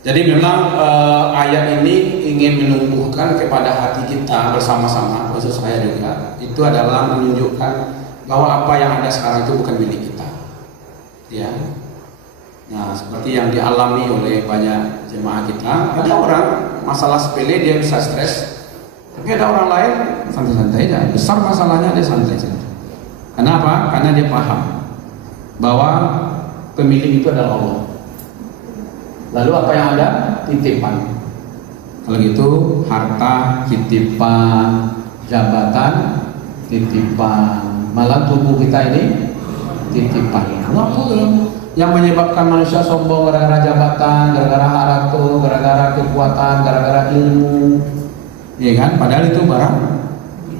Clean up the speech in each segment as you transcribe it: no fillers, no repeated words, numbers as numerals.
Jadi memang ayat ini ingin menumbuhkan kepada hati kita bersama-sama, khusus saya juga, itu adalah menunjukkan bahwa apa yang ada sekarang itu bukan milik kita. Ya. Nah, seperti yang dialami oleh banyak jemaah kita, ada orang masalah sepele dia bisa stres, tapi ada orang lain santai-santai aja. Besar masalahnya dia santai saja. Kenapa? Karena dia paham bahwa pemilik itu adalah Allah. Lalu apa yang ada? Titipan. Kalau gitu harta titipan, jabatan titipan, malah tubuh kita ini titipan. Apa yang menyebabkan manusia sombong? Gara-gara jabatan, gara-gara harta, gara-gara kekuatan, gara-gara ilmu, ya kan? Padahal itu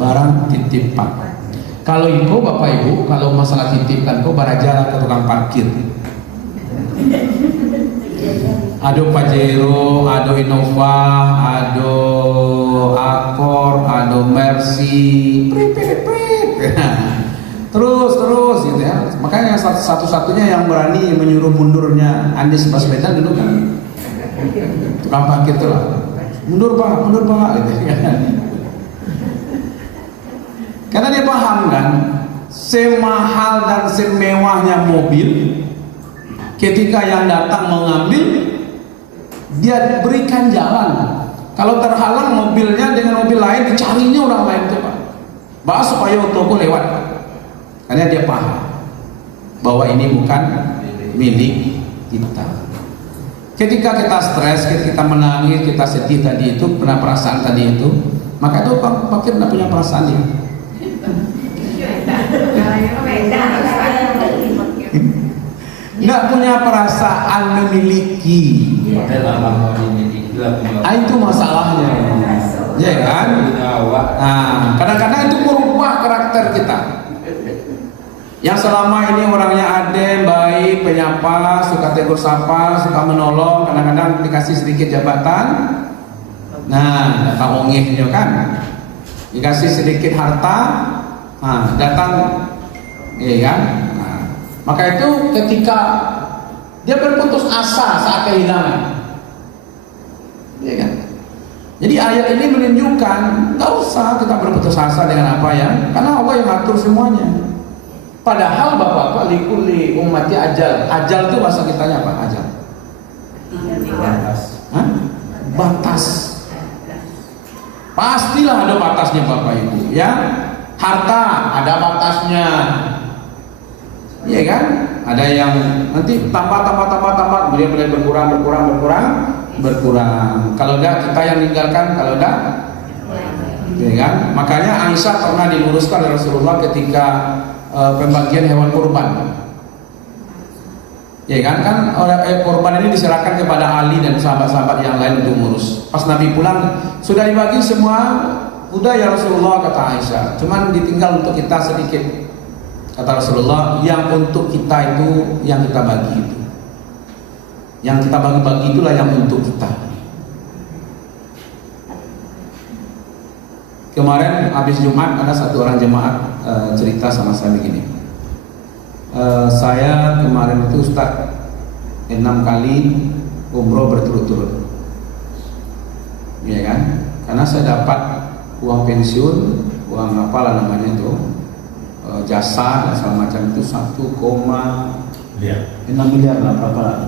barang titipan. Kalau itu Bapak Ibu, kalau masalah titipan, kau barajalan ke tukang parkir. Ado Pajero, ado Innova, ado Accord, ado Mercy, terus gitu ya. Makanya satu-satunya yang berani menyuruh mundurnya Anies Baswedan dulu kan tukang parkir itu lah. Mundur pak, gitu kan. Karena dia paham kan, semahal dan semewahnya mobil, ketika yang datang mengambil, dia berikan jalan. Kalau terhalang mobilnya dengan mobil lain, dicarinya orang lain tuh pak. Bahas supaya toko lewat. Karena dia paham bahwa ini bukan milik kita. Ketika kita stres, ketika kita menangis, kita sedih tadi itu, pernah perasaan tadi itu, maka itu fakir tidak punya perasaan dia. Nggak punya perasaan memiliki. Itu masalahnya, ya kan? Nah, kadang-kadang itu merubah karakter kita. Yang selama ini orangnya adem, baik, penyapa, suka tegur sapa, suka menolong, kadang-kadang dikasih sedikit jabatan, nah datang ongehnya kan, dikasih sedikit harta, nah datang, ya kan? Nah, maka itu ketika dia berputus asa saat kehilangan, ya kan? Jadi ayat ini menunjukkan nggak usah kita berputus asa dengan apa yang, karena Allah yang atur semuanya. Padahal bapak-bapak likulli ummati ajal. Ajal itu bahasa kitanya apa? Ajal. Batas. Hah? Batas. Pastilah ada batasnya bapak ibu, ya. Harta ada batasnya, iya kan? Ada yang nanti tambah, boleh berkurang. Kalau enggak kita yang tinggalkan, kalau enggak, ya kan? Makanya Aisyah pernah diluruskan oleh Rasulullah ketika pembagian hewan kurban, ya kan kurban ini diserahkan kepada Ali dan sahabat-sahabat yang lain untuk ngurus. Pas Nabi pulang sudah dibagi semua, udah ya Rasulullah, kata Aisyah, cuman ditinggal untuk kita sedikit. Kata Rasulullah, yang untuk kita itu yang kita bagi itu, yang kita bagi-bagi itulah yang untuk kita. Kemarin habis Jumat ada satu orang jemaat cerita sama saya begini. Saya kemarin itu Ustaz 6 kali umroh berturut-turut, ya kan? Karena saya dapat uang pensiun, uang apalah namanya itu, jasa dan segala macam itu 1,6 miliar lah, berapa lah.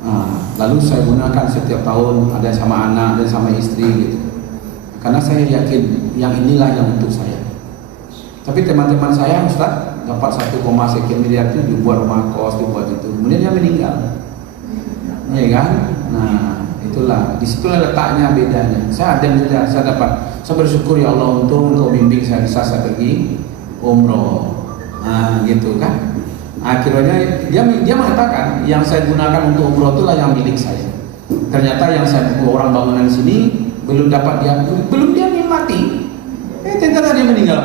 Nah, lalu saya gunakan setiap tahun, ada sama anak, ada sama istri gitu. Karena saya yakin yang inilah yang untuk saya. Tapi teman-teman saya Ustaz dapat 1, sekian miliar itu dibuat rumah kos, dibuat itu, kemudian dia meninggal, ya kan? Nah itulah, disitulah letaknya bedanya. Saya bersyukur ya Allah, untung Engkau bimbing saya bisa pergi umroh. Nah gitu kan. Akhirnya dia mengatakan yang saya gunakan untuk umroh itulah yang milik saya. Ternyata yang saya orang bangunan sini belum dia nikmati, ternyata dia meninggal.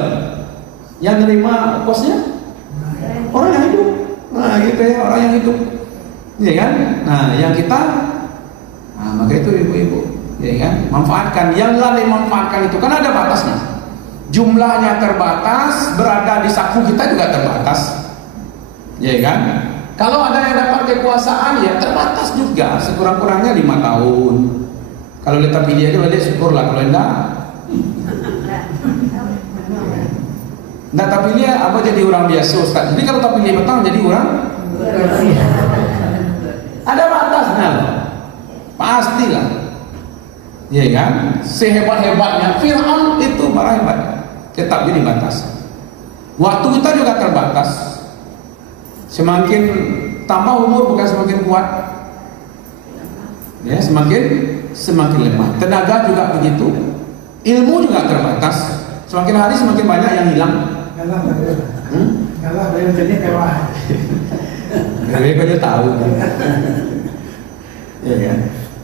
Yang nerima kosnya orang yang hidup, nah gitu ya, orang yang hidup, ya kan? Nah yang kita, nah maka itu ibu-ibu, ya kan? Manfaatkan, yang lalai manfaatkan itu, karena ada batasnya. Jumlahnya terbatas, berada di saku kita juga terbatas, ya kan? Kalau ada yang dapat kekuasaan ya terbatas juga. 3, sekurang-kurangnya 5 tahun. Kalau kita pilih aja berarti syukurlah, kalau enggak tak pilih apa jadi orang biasa Ustaz. Jadi kalau tak pilih petang jadi orang ada batasnya loh. Pastilah. Iya kan? Sehebat-hebatnya Fir'aun itu marah hebat. Tetap jadi batas. Waktu kita juga terbatas. Semakin tambah umur bukan semakin kuat. Ya, semakin lemah. Tenaga juga begitu. Ilmu juga terbatas. Semakin hari semakin banyak yang hilang. Kalah dari tadi kewah. Kau aja tahu. Ya kan?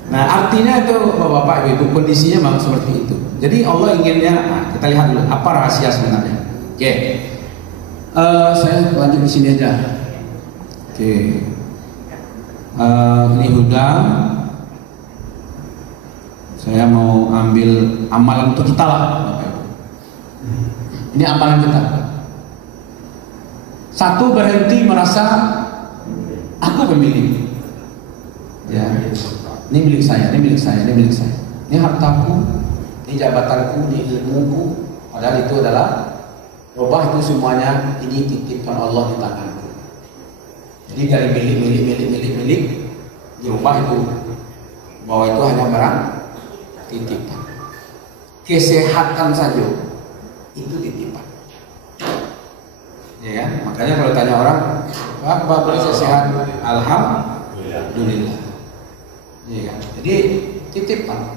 Nah, artinya itu Bapak Ibu, kondisinya memang seperti itu. Jadi Allah inginnya, kita lihat dulu apa rahasia sebenarnya. Oke. Saya lanjut di sini aja. Oke. Ini Huda. Saya mau ambil amalan untuk kita lah, Bapak Ibu. Ini amalan kita. Satu, berhenti merasa aku pemilik. Ya, ini milik saya, ini milik saya, ini milik saya. Ini hartaku, ini jabatanku, ini ilmuku. Padahal itu adalah rubah itu semuanya ini titipkan Allah di tanganku. Jadi dari milik dirubah itu bahwa itu hanya barang titipan. Kesehatan saja itu titipan. Ya kan? Makanya kalau tanya orang, "Pak, Bapak saya sehat?" Alhamdulillah. Ya kan? Jadi titipan.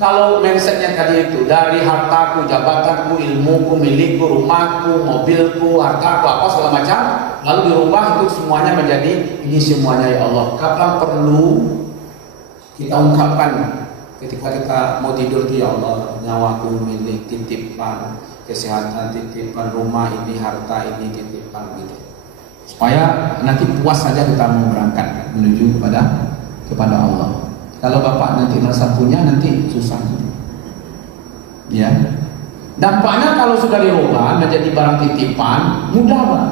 Kalau mindsetnya tadi itu dari hartaku, jabatanku, ilmuku, milikku, rumahku, mobilku, hartaku, apa segala macam, lalu dirubah itu semuanya menjadi ini semuanya ya Allah. Kapan perlu kita ungkapkan ketika kita mau tidur itu ya Allah, nyawaku milik titipan, kesehatan titipan, rumah ini, harta ini titipan gitu. Supaya nanti puas saja kita mau berangkat menuju kepada Allah. Kalau Bapak nanti merasa punya, nanti susah. Ya. Dampaknya kalau sudah dirubah menjadi barang titipan, mudah Pak.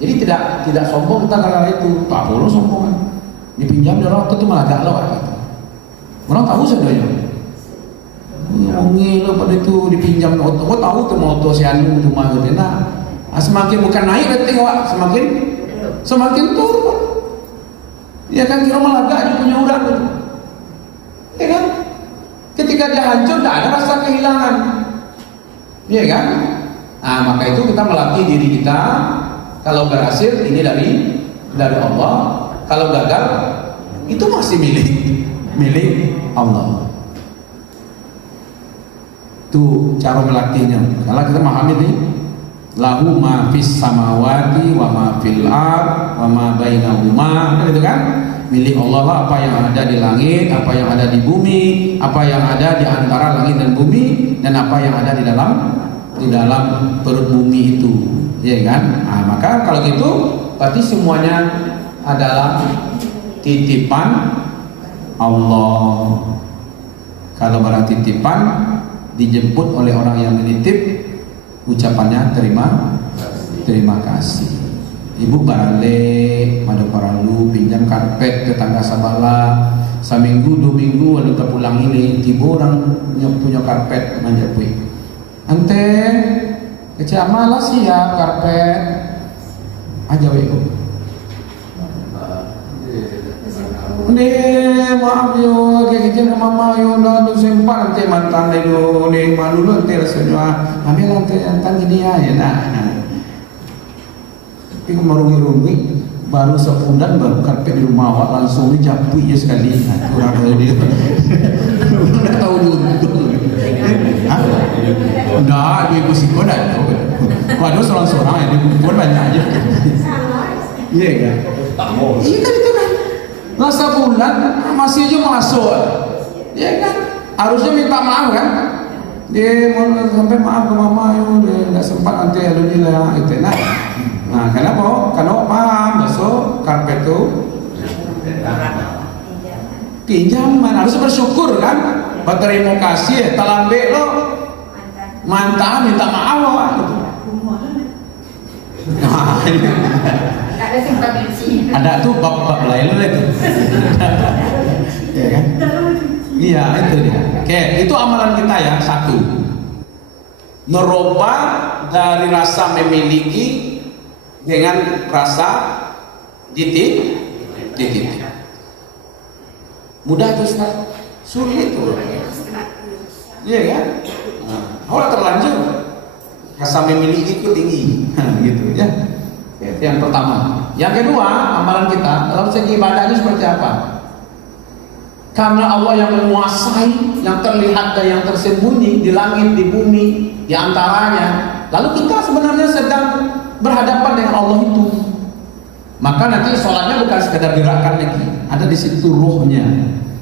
Jadi tidak sombong kita karena itu. Tak perlu sombong. Dipinjam dari orang itu malah galau gitu. Orang tahu saja. Ngomongin pada itu dipinjam motor. Oh tahu tuh motor si anu cuma gitu. Nah, semakin bukan naik berarti Pak, semakin turun. Ya kan kira malah gak punya orang gitu. Ya kan? Ketika dia hancur, tidak ada rasa kehilangan. Iya kan? Nah, maka itu kita melatih diri kita. Kalau berhasil, ini dari Allah. Kalau gagal, itu masih milik Allah. Itu cara melatihnya. Kalau kita memahami ini, lahu ma fis samawati wa ma fil ard wa ma bainahuma, kan itu kan? Milik Allah lah apa yang ada di langit, apa yang ada di bumi, apa yang ada di antara langit dan bumi, dan apa yang ada di dalam perut bumi itu, ya kan? Nah, maka kalau gitu berarti semuanya adalah titipan Allah. Kalau barang titipan dijemput oleh orang yang menitip, ucapannya terima kasih. Ibu barale, madu paralu, pinjam karpet tetangga sabalah, seminggu 2 minggu lalu kita pulang ini, tiba orang punya karpet manjapui. Ante, kecamalah siap karpet, aja ibu. Maaf yo, kayak gitu mama yo, lalu sempat ante mantan dulu, malu lu ante rasanya, ambil ante gini ya, nah. Tapi merungi-rungi baru sebulan baru karpet di rumah awak langsung dijapui ya sekali. Nah, kurang tahu dia. Udah tahu dulu. Hah? Udah, ibu siko dah tahu. Waduh seorang-seorang ya, ibu pun banyak aja. Iya kan? Iya kan itu kan. Masa bulan masih aja masuk. Iya kan? Harusnya minta maaf kan? Dia mau sampai maaf ke mama yo, dia enggak sempat nanti alhamdulillah itu nah. Nah, kenapa? Karena paham besok karpet itu pinjaman, harus bersyukur kan? Berterima kasih, talambe lo mantap minta maaf lo gitu. Nah, ada tuh bab-bab lain itu. Iya, itu dia. Oke, itu amalan kita ya. Satu, merubah dari rasa memiliki dengan rasa dititip. Mudah tuh Ustaz? Sulit tuh. Iya kan? Nah, kalau terlanjur rasa memiliki itu tinggi, gitu ya. Itu yang pertama. Yang kedua, amalan kita dalam segi ibadahnya seperti apa? Karena Allah yang menguasai yang terlihat dan yang tersembunyi di langit, di bumi, di antaranya. Lalu kita sebenarnya sedang berhadapan dengan Allah itu. Maka nanti sholatnya bukan sekedar gerakan lagi, ada di situ ruhnya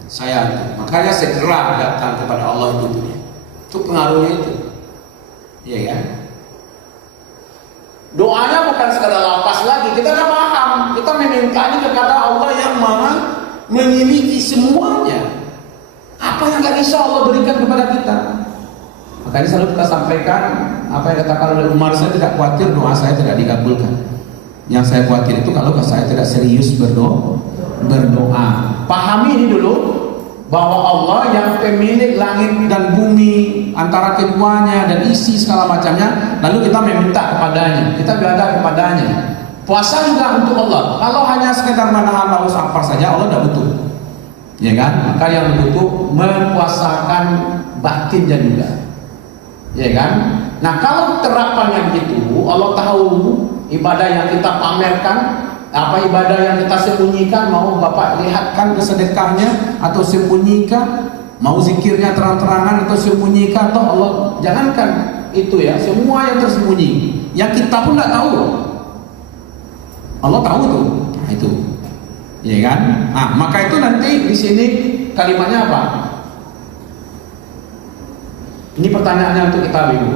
saya itu. Makanya segera datang kepada Allah itu. Itu pengaruhnya itu. Iya kan? Doanya bukan sekadar lapas lagi. Kita tidak paham. Kita memintanya kepada Allah yang Maha memiliki semuanya. Apa yang gak bisa Allah berikan kepada kita? Makanya selalu kita sampaikan apa yang dikatakan oleh Umar, saya tidak khawatir doa saya tidak dikabulkan. Yang saya khawatir itu kalau saya tidak serius berdoa. Pahami ini dulu, bahwa Allah yang pemilik langit dan bumi, antara keduanya dan isi segala macamnya, lalu kita meminta kepadanya, kita berada kepadanya. Puasa juga untuk Allah. Kalau hanya sekedar menahan haus lapar saja, Allah tidak butuh, ya kan? Maka yang butuh mempuasakan batinnya juga, ya kan? Nah, kalau terapan yang gitu, Allah tahu ibadah yang kita pamerkan, apa ibadah yang kita sembunyikan, mau Bapak lihatkan kesedekahnya atau sembunyikan, mau zikirnya terang-terangan atau sembunyikan, toh Allah jangankan itu ya, semua yang tersembunyi, yang kita pun tidak tahu, Allah tahu tuh. Nah, itu, ya kan? Nah, maka itu nanti di sini kalimatnya apa? Ini pertanyaannya untuk kita Ibu.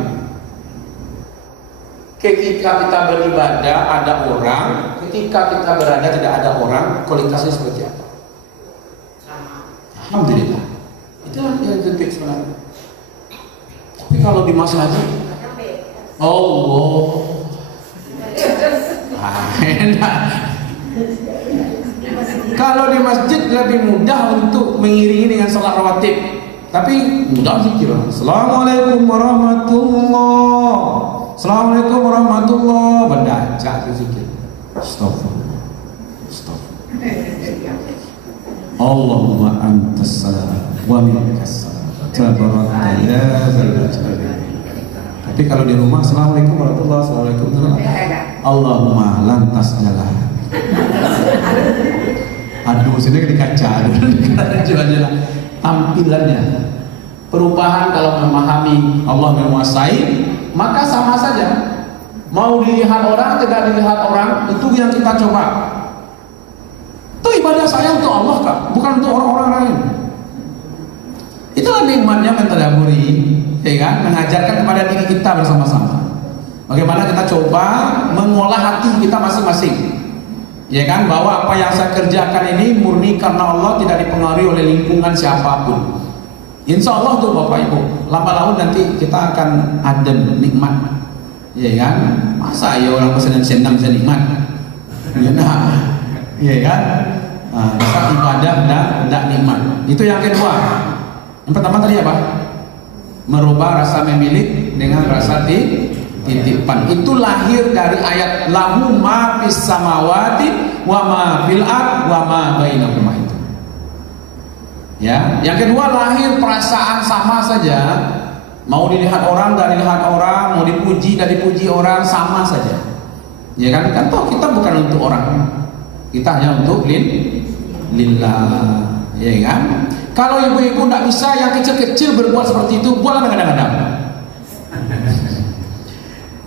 Ketika kita beribadah ada orang, ketika kita berada tidak ada orang, kualitasnya seperti apa? Alhamdulillah. Itulah yang penting sebenarnya. Tapi kalau di masa haji, Allah, enak. Kalau di masjid lebih mudah untuk mengiringi dengan salat rawatib, tapi mudah zikir. Assalamualaikum warahmatullahi. Assalamualaikum warahmatullahi wabarakatuh. Baca zikir. Astagfirullah. Allahumma antas salam wa minkas salam. Tabarakta ya dzal jalali. Tapi kalau di rumah Assalamualaikum warahmatullahi wabarakatuh. Allahumma lantas jalan. Aduh, sini di kaca, jalan-jalan tampilannya. Perubahan kalau memahami Allah menguasai, maka sama saja. Mau dilihat orang, tidak dilihat orang, itu yang kita coba. Itu ibadah saya untuk Allah Kak, bukan untuk orang-orang lain. Itulah nikmatnya mentadaburi, ya kan? Mengajarkan kepada diri kita bersama-sama. Bagaimana kita coba mengolah hati kita masing-masing. Ya kan, bahwa apa yang saya kerjakan ini murni karena Allah, tidak dipengaruhi oleh lingkungan siapapun. Insya Allah tuh Bapak Ibu, lama laun nanti kita akan adem, nikmat, ya kan? Masa ya orang senang-senang bisa nikmat? Ya nah, ya kan? Nah, masa ibadah tidak nikmat. Itu yang kedua. Yang pertama tadi apa? Merubah rasa memiliki dengan rasa titipan. Itu lahir dari ayat lahu ma fis samawati wa ma fil ard wa ma bainahuma itu. Ya, yang kedua lahir perasaan sama saja. Mau dilihat orang dan dilihat orang, mau dipuji dan dipuji orang, sama saja. Ya kan? Kan toh kita bukan untuk orang. Kita hanya untuk lillah. Ya kan? Kalau ibu-ibu tidak bisa yang kecil-kecil berbuat seperti itu, buatlah kadang-kadang.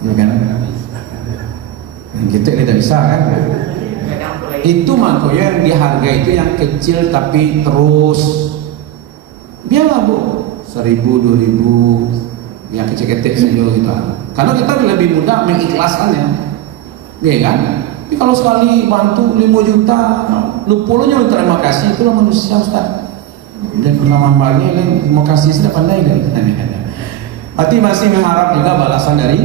Bukan? Yang kita tidak bisa kan? Itu makanya yang dihargai itu yang kecil tapi terus. Biarlah Bu, 1.000, 2.000, yang kecil-kecil saja kita. Karena kita lebih mudah mengikhlaskannya, ya kan? Tapi kalau sekali bantu 5 juta, lu puluhnya terima kasih, itulah manusia Ustaz. Dan pertama kali terima kasih sudah pandai dan. Berarti masih mengharap juga balasan dari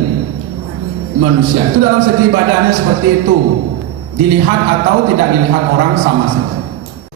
manusia. Itu dalam segi ibadahnya seperti itu. Dilihat atau tidak dilihat orang sama saja.